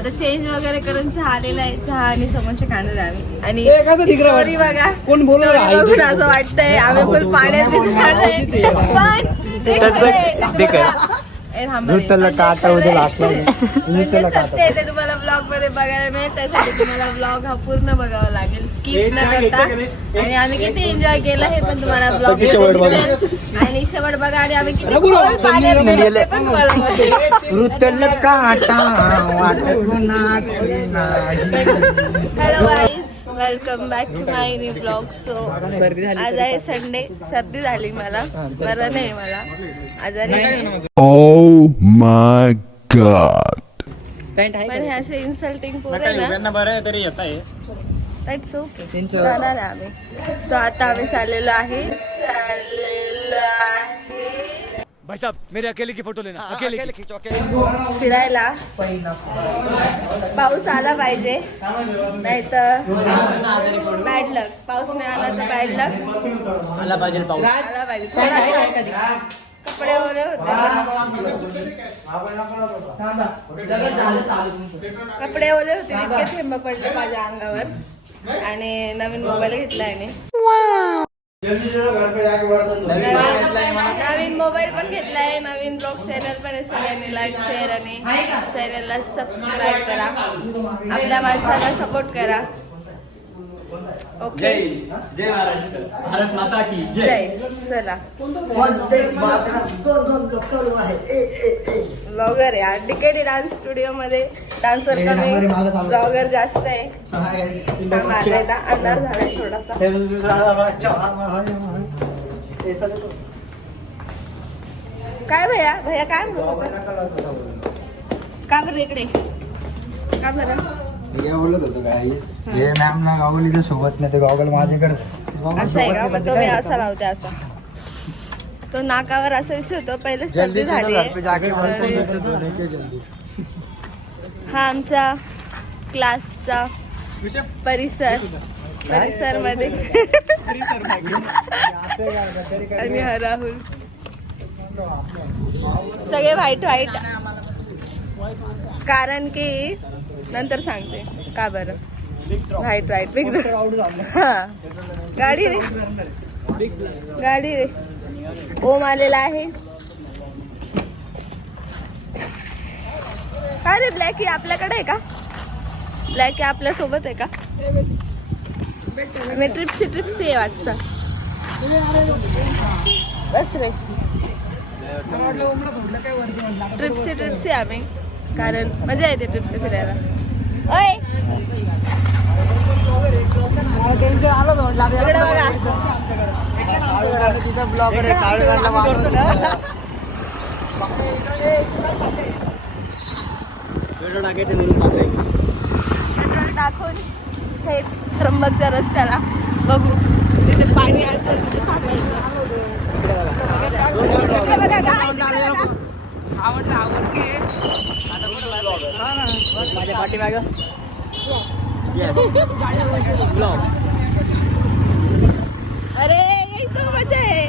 आता चेंज वगैरे करून चहा आलेला आहे. चहा आणि समोसे खाणार आम्ही. आणि स्टोरी बघा, कोण बघून असं वाटतंय आम्ही फुल पाण्यात भिजलोय. पण सत्य आहे ते तुम्हाला ब्लॉग मध्ये बघायला मिळेल. त्यासाठी तुम्हाला ब्लॉग हा पूर्ण बघावा लागेल, स्किप न करता. आणि आम्ही किती एन्जॉय केलं हे पण तुम्हाला ब्लॉग मध्ये दिसेल. आणि शेवट बघा आणि आम्ही किती खोल पाण्यात गेलो ते पण hello guys, welcome back to my new blog. So आज आहे संडे. सर्दी झाली मला, बरं नाही मला, आजारी नाही. Oh my god. पण हे असे इन्सल्टिंग पोरं ना, इट्स ओके, जाणार आहे आम्ही. सो आता आम्ही चाललेलो आहे भाई साहब मेरे अकेले की फोटो लेना, अकेले खींचो, फिरायला. पाऊस आला पाहिजे, नाही तर बॅड लक. पाऊस नाही आला तर बॅड लक. आला पाहिजे पाऊस. आला पाहिजे थोडासा. कपडे ओले होते, कपडे ओले होते, इतके थेंब पडले माझ्या अंगावर. आणि नवीन मोबाईल घेतलाय मी, नवीन मोबाईल पण घेतलाय, नवीन ब्लॉग चॅनल पण आहे. सगळ्यांनी लाईक, शेअर आणि चॅनलला सबस्क्राईब करा. आपल्या माणसाला सपोर्ट करा. ओके, जय महाराष्ट्र, भारत माता की जय. चला, ब्लॉगर आहे डीकेडी डान्स स्टुडिओ मध्ये. डान्सर कमी, ब्लॉगर जास्त आहे. अंधार झालाय थोडासा. काय भैया, भैया काय म्हणत होता? का बरं इकडे, का बरं? बोलत होतो गाईस, हे मॅम ना गॉगल सोबत नाही, ते गॉगल माझ्याकडे असं आहे का? मग तो मी असा लावते, असा तो नाकावर असा विषय होतो. पहिले सर्दी झाली. हा आमचा क्लासचा परिसर मध्ये आणि हा राहुल, सगळे व्हाईट व्हाईट. कारण की नंतर सांगते का बरं व्हाईट व्हाईट. हा गाडी रे, गाडी रे. ओम आलेला आहे. काय रे, ब्लॅकी आपल्याकडे आहे का? ब्लॅकी आपल्या सोबत आहे का? मी ट्रिप्सी आहे वाटतं. बस रे, ट्रिप्सी आम्ही, कारण मजा येते ट्रिप्सी फिरायला. ओय इकडे बघा, पेट्रोल टाकून थेट त्र्यंबकच्या रस्त्याला बघू. तिथे पाणी असेल तिथे थांबायचं. माझ्या पाठीमाग अरे एकदम मजा आहे.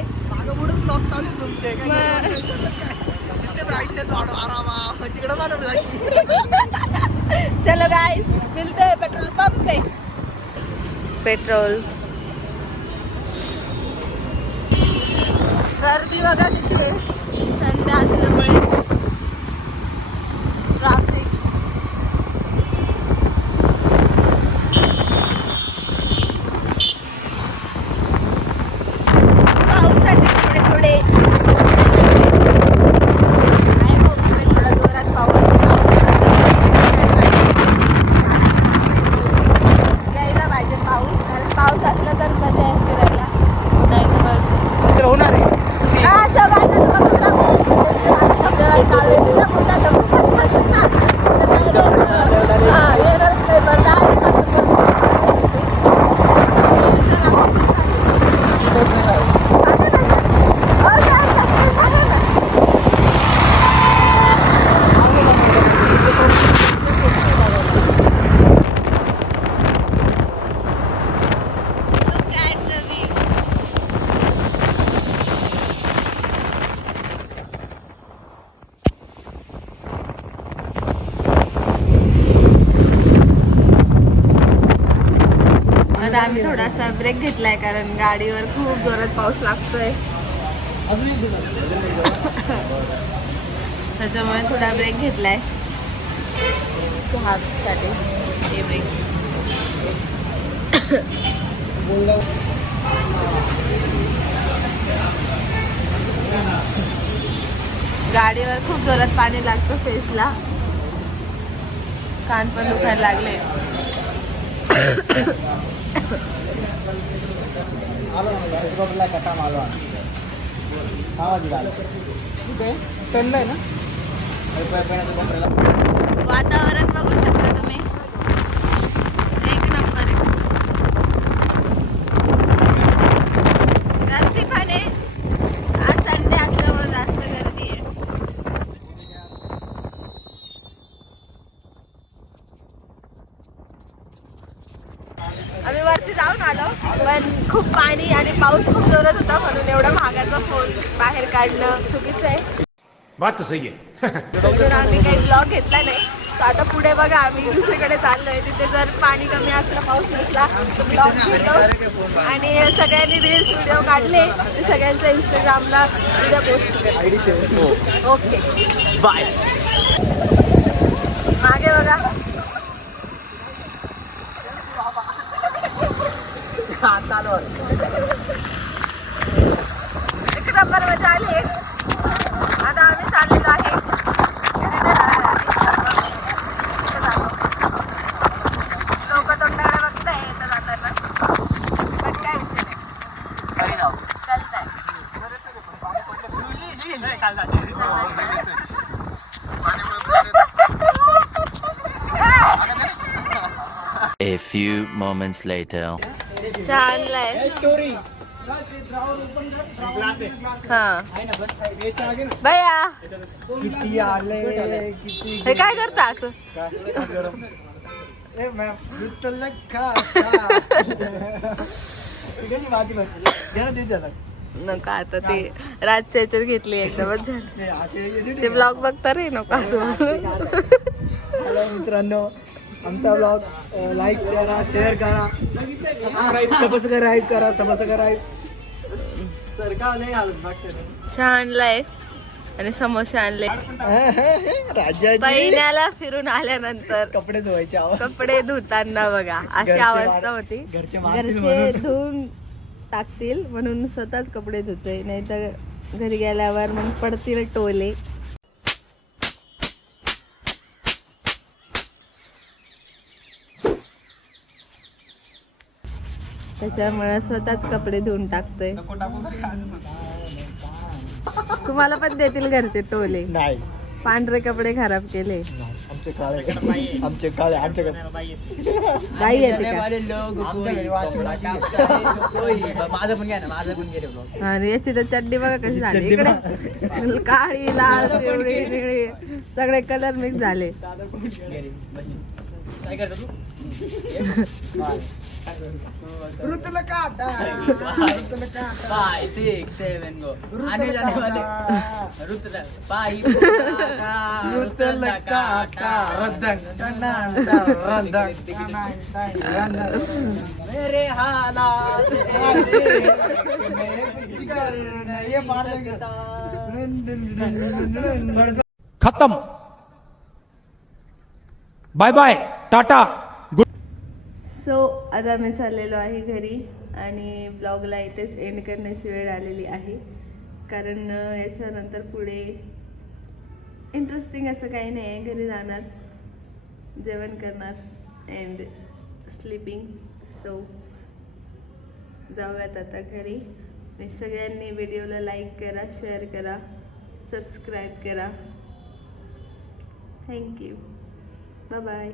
चलो गाइस, मिलते हैं पेट्रोल पंप पे. पेट्रोल गर्दी बघा किती आहे. संडे असल्यामुळे ट्रॅफिक. पावसाचे थोडे थोडे थोडा जोरात पाऊस यायला पाहिजे. पाऊस, कारण पाऊस असला तर मजा आहे फिरायला, नाही तर मग होणार आहे. असं वाटतं बघत आता आम्ही थोडासा ब्रेक घेतलाय कारण गाडीवर खूप जोरात पाऊस लागतोय त्याच्यामुळे थोडा ब्रेक घेतलाय चहासाठी हे ब्रेक गाडीवर खूप जोरात पाणी लागतं फेसला कान पण दुखायला लागले वातावरण बघू शकता तुम्ही एक नंबर आहे गर्दी पण आहे आज संडे असल्यामुळे जास्त गर्दी आहे आम्ही वरती जाऊन आलो पण खूप पाणी आणि पाऊस खूप जोरात होता म्हणून एवढा महागाचा फोन बाहेर काढणं चुकीचं आहे बात तो सही है म्हणून आम्ही काही ब्लॉग घेतला नाही तर आता पुढे बघा आम्ही दुसरीकडे चाललोय तिथे जर पाणी कमी असलं पाऊस नसला तर ब्लॉग घेतो आणि सगळ्यांनी रील्स व्हिडिओ काढले ते सगळ्यांचं इंस्टाग्रामला उद्या पोस्ट करेल ओके बाय मागे बघा एक नंबर मजा आली आता आम्ही चाललेलो आहे लोक तोंडाकडे बघताय येतं जाताना पण काय विषय नाही चालतंय A few moments later. छानलाय हा भैया किती आले किती हे काय करता असं नका आता ते रातच्या याच्यात घेतली एकदमच झालं ते ब्लॉग बघता रे नको असं मित्रांनो आमचा ब्लॉग लाईक करा शेअर करा सबस्क्राईब करा छानलाय आणि समोसे आणले राज्याची पहिल्याला फिरून आल्यानंतर कपडे धुवायचे कपडे धुताना बघा अशी अवस्था होती घरचे धुवून टाकतील म्हणून स्वतःच कपडे धुतोय नाही तर घरी गेल्यावर मग पडतील टोले त्याच्यामुळे स्वतःच कपडे धुवून टाकतोय तुम्हाला पण देतील घरचे टोले नाही पांढरे कपडे खराब केले आमचे काळे आमच्याकडे बाई येते का माझं पण घ्या ना माझं पण घे आणि याची तर चड्डी बघा कशी झाली इकडे काळी लाल पिवळी निळी सगळे कलर मिक्स झाले काय करतो ऋतुला काटा 5 6 7 गो आने जाने वाले ऋतुला काटा मेरे हालात खत्म बाय बाय टाटा सो आता मी चाललेलो आहे घरी आणि ब्लॉगला इथेच एंड करण्याची वेळ आलेली आहे कारण याच्यानंतर पुढे इंटरेस्टिंग असं काही नाही आहे घरी जाणार जेवण करणार अँड स्लीपिंग सो जाऊयात आता घरी आणि सगळ्यांनी व्हिडिओला लाईक करा शेअर करा सबस्क्राईब करा थँक्यू बाय बाय